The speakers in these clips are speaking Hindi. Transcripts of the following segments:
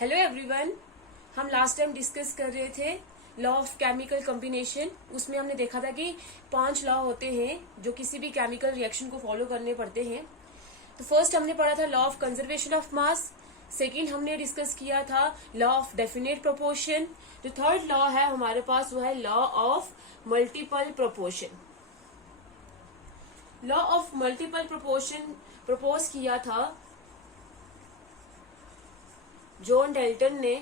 Hello everyone. हम लास्ट टाइम डिस्कस कर रहे थे लॉ ऑफ केमिकल कॉम्बिनेशन। उसमें हमने देखा था कि 5 लॉ होते हैं जो किसी भी केमिकल रिएक्शन को फॉलो करने पड़ते हैं। तो फर्स्ट हमने पढ़ा था law of conservation of mass. Second हमने डिस्कस किया था लॉ ऑफ डेफिनेट प्रोपोर्शन। जो थर्ड लॉ है हमारे पास वो है law of multiple proportion. Law of multiple proportion propose किया था जॉन डेल्टन ने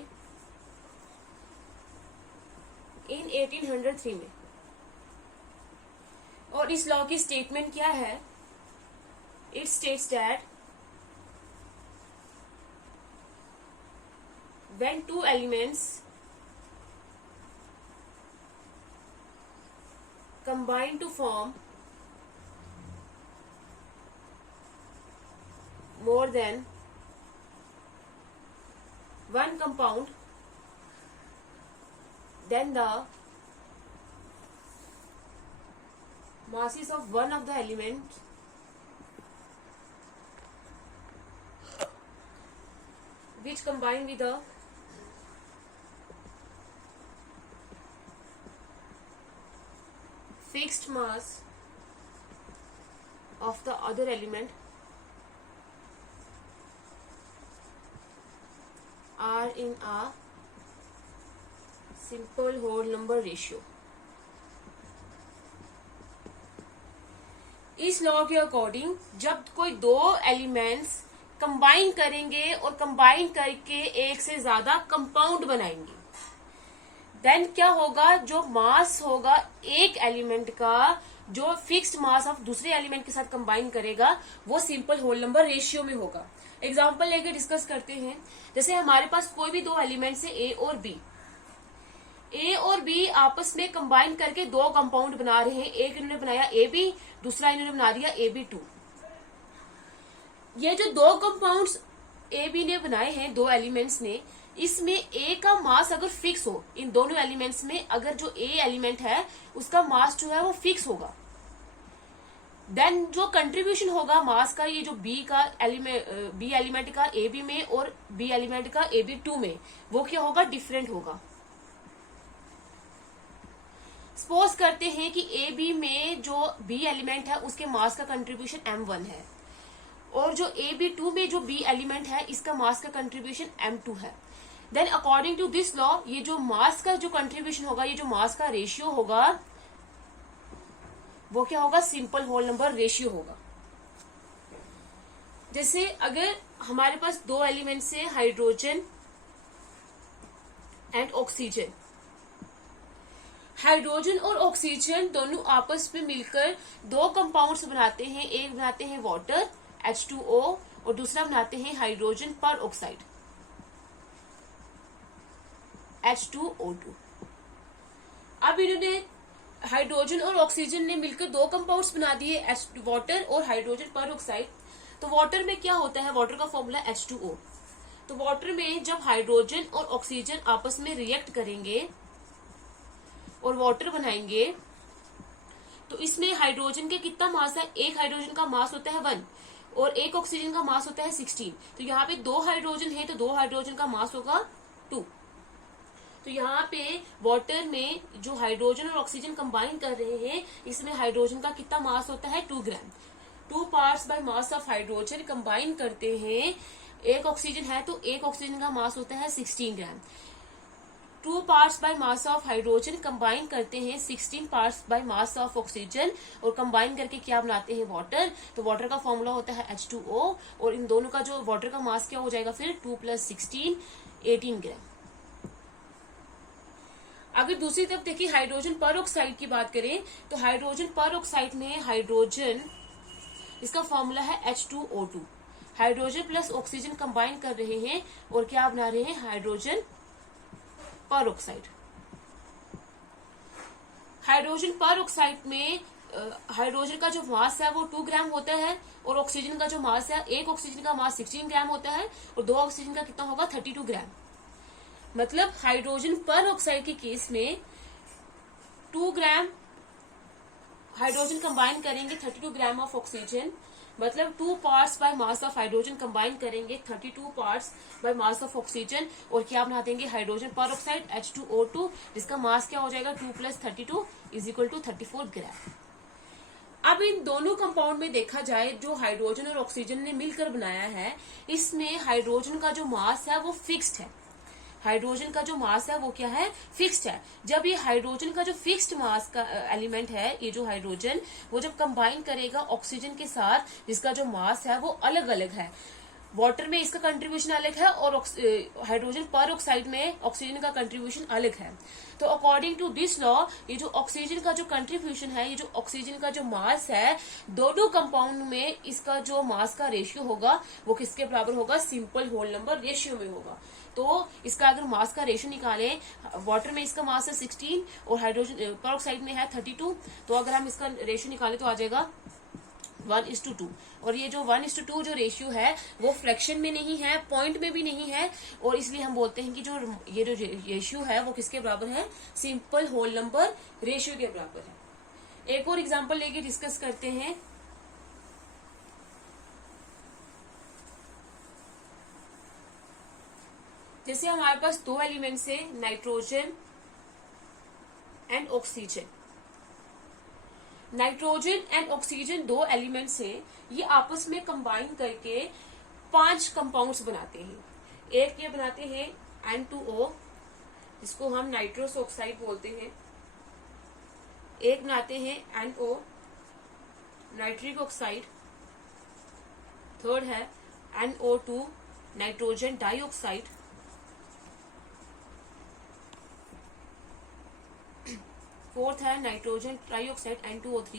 इन 1803 में। और इस लॉ की स्टेटमेंट क्या है? It states that when two elements combine to form more than one compound, then the masses of one of the elements which combine with the fixed mass of the other element are in a simple whole number ratio। इस लॉ के अकॉर्डिंग जब कोई दो एलिमेंट्स कंबाइन करेंगे और कंबाइन करके एक से ज्यादा कंपाउंड बनाएंगे, देन क्या होगा? जो मास होगा एक एलिमेंट का जो फिक्स्ड मास ऑफ दूसरे एलिमेंट के साथ कंबाइन करेगा वो सिंपल होल नंबर रेशियो में होगा। एग्जांपल लेके डिस्कस करते हैं। जैसे हमारे पास कोई भी दो एलिमेंट्स है ए और बी। ए और बी आपस में कंबाइन करके दो कंपाउंड बना रहे हैं। एक इन्होंने बनाया ए बी, दूसरा इन्होंने बना दिया AB2। ये जो दो कंपाउंड्स ए बी ने बनाए हैं दो एलिमेंट्स ने, इसमें ए का मास अगर फिक्स हो, इन दोनों एलिमेंट्स में अगर जो ए एलिमेंट है उसका मास जो है वो फिक्स होगा, देन जो कंट्रीब्यूशन होगा मास का, ये जो बी एलिमेंट का ए बी में और बी एलिमेंट का AB2 में, वो क्या होगा? डिफरेंट होगा। सपोज करते हैं कि ए बी में जो बी एलिमेंट है उसके मास का कंट्रीब्यूशन M1 है और जो AB2 में जो बी एलिमेंट है इसका मास का कंट्रीब्यूशन M2 है। Then according to this law ये जो मास का जो कंट्रीब्यूशन होगा, ये जो मास का रेशियो होगा वो क्या होगा? सिंपल होल नंबर रेशियो होगा। जैसे अगर हमारे पास दो एलिमेंट्स है हाइड्रोजन एंड ऑक्सीजन। हाइड्रोजन और ऑक्सीजन दोनों आपस में मिलकर दो कंपाउंड्स बनाते हैं। एक बनाते हैं वाटर H2O और दूसरा बनाते हैं हाइड्रोजन पर ऑक्साइड H2O2। अब इन्होंने हाइड्रोजन और ऑक्सीजन ने मिलकर दो कंपाउंड्स बना दिए, वाटर और हाइड्रोजन पर ऑक्साइड। तो वाटर में क्या होता है? वाटर का फॉर्मूला H2O। तो वाटर में जब हाइड्रोजन और ऑक्सीजन आपस में रिएक्ट करेंगे और वाटर बनाएंगे तो इसमें हाइड्रोजन के कितना मास है? एक हाइड्रोजन का मास होता है 1 और एक ऑक्सीजन का मास होता है 16। तो यहाँ पे दो हाइड्रोजन है तो दो हाइड्रोजन का मास होगा 2। तो यहाँ पे वाटर में जो हाइड्रोजन और ऑक्सीजन कंबाइन कर रहे हैं इसमें हाइड्रोजन का कितना मास होता है? 2 ग्राम। 2 parts by mass of hydrogen combine करते हैं। एक ऑक्सीजन है तो एक ऑक्सीजन का मास होता है 16 ग्राम। 2 parts by mass of hydrogen combine करते हैं 16 parts by mass of oxygen और कंबाइन करके क्या बनाते हैं? वाटर। तो वाटर का फॉर्मूला होता है H2O और इन दोनों का जो वाटर का मास क्या हो जाएगा फिर? 2 + 16 18 ग्राम। अगर दूसरी तरफ देखिए हाइड्रोजन पर ऑक्साइड की बात करें तो हाइड्रोजन पर ऑक्साइड में हाइड्रोजन, इसका फॉर्मूला है H2O2। Hydrogen plus oxygen combine कर रहे हैं और क्या बना रहे हैं? हाइड्रोजन पर ऑक्साइड। हाइड्रोजन पर ऑक्साइड में हाइड्रोजन का जो मास है वो 2 ग्राम होता है और ऑक्सीजन का जो मास है, एक ऑक्सीजन का मास 16 ग्राम होता है और दो ऑक्सीजन का कितना होगा? 32 ग्राम। मतलब हाइड्रोजन पर ऑक्साइड के केस में 2 ग्राम हाइड्रोजन कंबाइन करेंगे 32 ग्राम ऑफ ऑक्सीजन, मतलब 2 parts by mass of hydrogen combine करेंगे 32 parts by mass of oxygen, और क्या बना देंगे हाइड्रोजन पर ऑक्साइड H2O2, जिसका मास क्या हो जाएगा 2 + 32 = 34 ग्राम। अब इन दोनों कंपाउंड में देखा जाए जो हाइड्रोजन और ऑक्सीजन ने मिलकर बनाया है, इसमें हाइड्रोजन का जो मास है वो फिक्स्ड है। हाइड्रोजन का जो मास है वो क्या है, फिक्स्ड है। जब ये हाइड्रोजन का जो फिक्स्ड मास का एलिमेंट है, ये जो हाइड्रोजन, वो जब कंबाइन करेगा ऑक्सीजन के साथ, जिसका जो मास है वो अलग अलग है, वाटर में इसका कंट्रीब्यूशन अलग है और हाइड्रोजन पर ऑक्साइड में ऑक्सीजन का कंट्रीब्यूशन अलग है। तो अकॉर्डिंग टू दिस लॉ, ये जो ऑक्सीजन का जो कंट्रीब्यूशन है, ये जो ऑक्सीजन का जो मास है, दोनों कंपाउंड में इसका जो मास का रेशियो होगा वो किसके बराबर होगा, सिंपल होल नंबर रेशियो में होगा। तो इसका अगर मास का रेशियो निकालें, वाटर में इसका मास है 16 और हाइड्रोजन पर ऑक्साइड में है 32, तो अगर हम इसका रेशियो निकालें तो आ जाएगा 1:2। और ये जो 1:2 जो रेशियो है वो फ्रैक्शन में नहीं है, पॉइंट में भी नहीं है, और इसलिए हम बोलते हैं कि जो ये जो रेशियो है वो किसके बराबर है, सिंपल होल नंबर रेशियो के बराबर है। एक और एग्जांपल लेके डिस्कस करते हैं। जैसे हमारे पास दो एलिमेंट्स है, nitrogen and oxygen. Nitrogen and oxygen दो एलिमेंट्स हैं, ये आपस में कंबाइन करके 5 कंपाउंड्स बनाते हैं। एक ये बनाते हैं N2O, जिसको हम नाइट्रस ऑक्साइड बोलते हैं। एक बनाते हैं NO, नाइट्रिक ऑक्साइड। थर्ड है NO2, नाइट्रोजन डाइऑक्साइड। फोर्थ है नाइट्रोजन ट्राइऑक्साइड N2O3।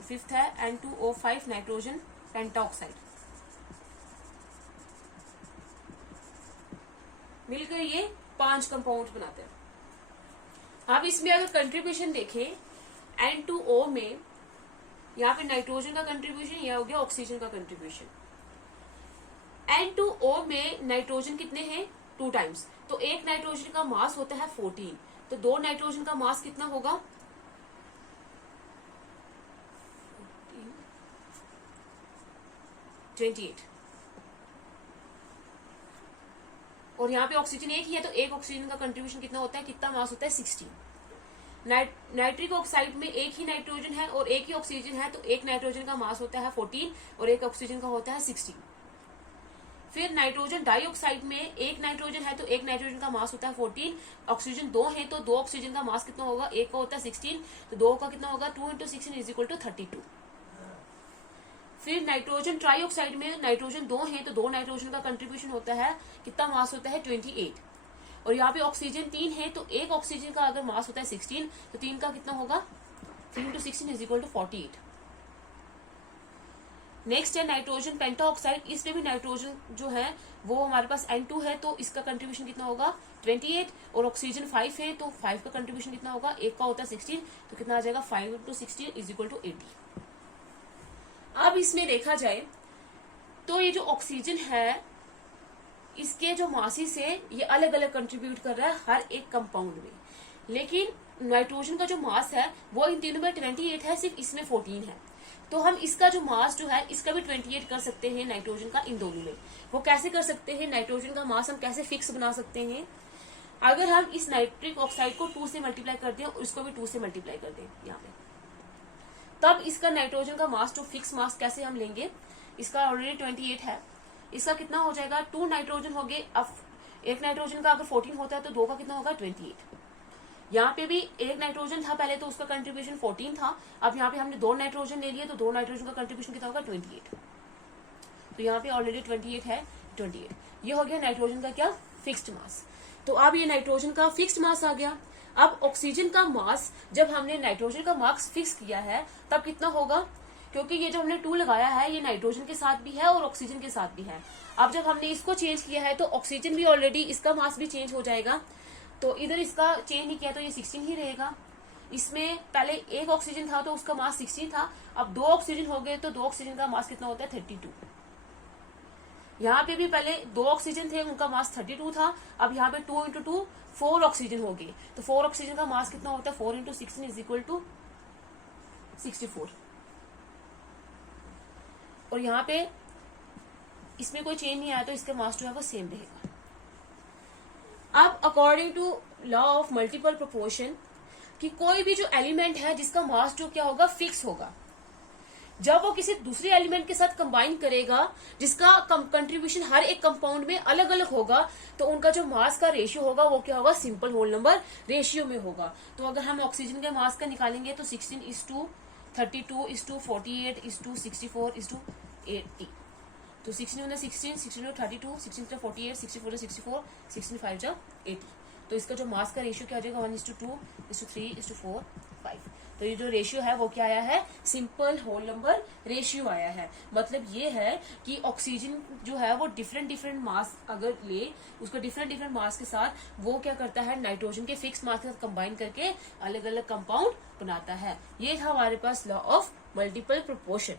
फिफ्थ है N2O5, नाइट्रोजन पेंटाऑक्साइड। मिलकर ये 5 कंपाउंड बनाते हैं। अब इसमें अगर कंट्रीब्यूशन देखें, N2O में यहाँ पे नाइट्रोजन का कंट्रीब्यूशन, यह हो गया ऑक्सीजन का कंट्रीब्यूशन। N2O में नाइट्रोजन कितने हैं, 2 टाइम्स, तो एक नाइट्रोजन का मास होता है 14, तो 2 नाइट्रोजन का मास कितना होगा, 28। और यहाँ पे ऑक्सीजन एक ही है, तो एक ऑक्सीजन का कंट्रीब्यूशन कितना होता है, कितना मास होता है 16। नाइट्रिक ऑक्साइड में एक ही नाइट्रोजन है और एक ही ऑक्सीजन है, तो एक नाइट्रोजन का मास होता है 14 और एक ऑक्सीजन का होता है 16। फिर नाइट्रोजन डाइऑक्साइड में एक नाइट्रोजन है तो एक नाइट्रोजन का मास होता है 14, ऑक्सीजन 2 है तो 2 ऑक्सीजन का मास कितना होगा, एक का होता है 16, तो 2 का कितना होगा, 2 × 16 = 32। फिर नाइट्रोजन ट्राइऑक्साइड में नाइट्रोजन 2 है तो 2 नाइट्रोजन का कंट्रीब्यूशन होता है, कितना मास होता है 28। और यहाँ पे ऑक्सीजन 3 है तो एक ऑक्सीजन का अगर मास होता है 16, तो 3 का कितना होगा, 3 × 16 = 48। नेक्स्ट है नाइट्रोजन पेंटाऑक्साइड। इसमें भी नाइट्रोजन जो है वो हमारे पास N2 है, तो इसका कंट्रीब्यूशन कितना होगा 28, और ऑक्सीजन 5 है तो 5 का कंट्रीब्यूशन कितना होगा, एक का होता है 16, तो कितना आ जाएगा 5 × 16 = 80। अब इसमें देखा जाए तो ये जो ऑक्सीजन है, इसके जो मासिस है ये अलग अलग कंट्रीब्यूट कर रहा है हर एक कंपाउंड में, लेकिन नाइट्रोजन का जो मास है वो इन तीनों में 28 है, सिर्फ इसमें 14 है। तो हम इसका जो मास जो है इसका भी 28 कर सकते हैं नाइट्रोजन का इन दोनों में। वो कैसे कर सकते हैं, नाइट्रोजन का मास हम कैसे फिक्स बना सकते हैं, अगर हम इस नाइट्रिक ऑक्साइड को 2 से मल्टीप्लाई कर दें और इसको भी 2 से मल्टीप्लाई कर दें यहाँ पे, तब इसका नाइट्रोजन का मास जो फिक्स मास कैसे हम लेंगे, इसका ऑलरेडी 28 है, इसका कितना हो जाएगा, 2 नाइट्रोजन हो गए। अब एक नाइट्रोजन का अगर 14 होता है तो 2 का कितना होगा 28। यहाँ पे भी एक नाइट्रोजन था पहले तो उसका कंट्रीब्यूशन 14 था, अब यहाँ पे हमने 2 नाइट्रोजन ले लिए तो 2 नाइट्रोजन का कंट्रीब्यूशन कितना होगा 28। तो यहाँ पे ऑलरेडी 28 है, 28 ये हो गया नाइट्रोजन का क्या, फिक्स्ड मास। तो अब ये नाइट्रोजन का फिक्स्ड मास आ गया। अब ऑक्सीजन का मास, जब हमने नाइट्रोजन का मास फिक्स किया है तब कितना होगा, क्योंकि ये जो हमने 2 लगाया है ये नाइट्रोजन के साथ भी है और ऑक्सीजन के साथ भी है। अब जब हमने इसको चेंज किया है तो ऑक्सीजन भी ऑलरेडी, इसका मास भी चेंज हो जाएगा, तो इधर इसका चेंज नहीं किया तो ये 16 ही रहेगा। इसमें पहले एक ऑक्सीजन था तो उसका मास 16 था, अब 2 ऑक्सीजन हो गए तो 2 ऑक्सीजन का मास कितना होता है 32। यहाँ पे भी पहले 2 ऑक्सीजन थे उनका मास 32 था, अब यहाँ पे 2 × 2 4 ऑक्सीजन हो गए, तो 4 ऑक्सीजन का मास कितना होता है 4 × 16 = 64। और यहाँ पे इसमें कोई चेंज नहीं आया तो इसका मास जो है वो सेम रहेगा। अब according to law of multiple proportion कि कोई भी जो एलिमेंट है जिसका मास जो क्या होगा फिक्स होगा, जब वो किसी दूसरे एलिमेंट के साथ कंबाइन करेगा जिसका कंट्रीब्यूशन हर एक कंपाउंड में अलग अलग होगा, तो उनका जो मास का रेशियो होगा वो क्या होगा, सिंपल होल नंबर रेशियो में होगा। तो अगर हम ऑक्सीजन के मास का निकालेंगे तो 16:32:48:64:80। तो 16 16, 16 32, 16 48, 64 64, 16 5 80। तो इसका जो मास का रेशियो क्या हो जाएगा, 1:2:3:4:5। तो ये जो रेशियो है वो क्या आया है, सिंपल होल नंबर रेशियो आया है। मतलब ये है कि ऑक्सीजन जो है वो डिफरेंट डिफरेंट मास अगर ले, उसका डिफरेंट डिफरेंट मास के साथ वो क्या करता है, नाइट्रोजन के फिक्स मास के साथ कंबाइन करके अलग अलग कंपाउंड बनाता है। ये था हमारे पास लॉ ऑफ मल्टीपल प्रोपोर्शन।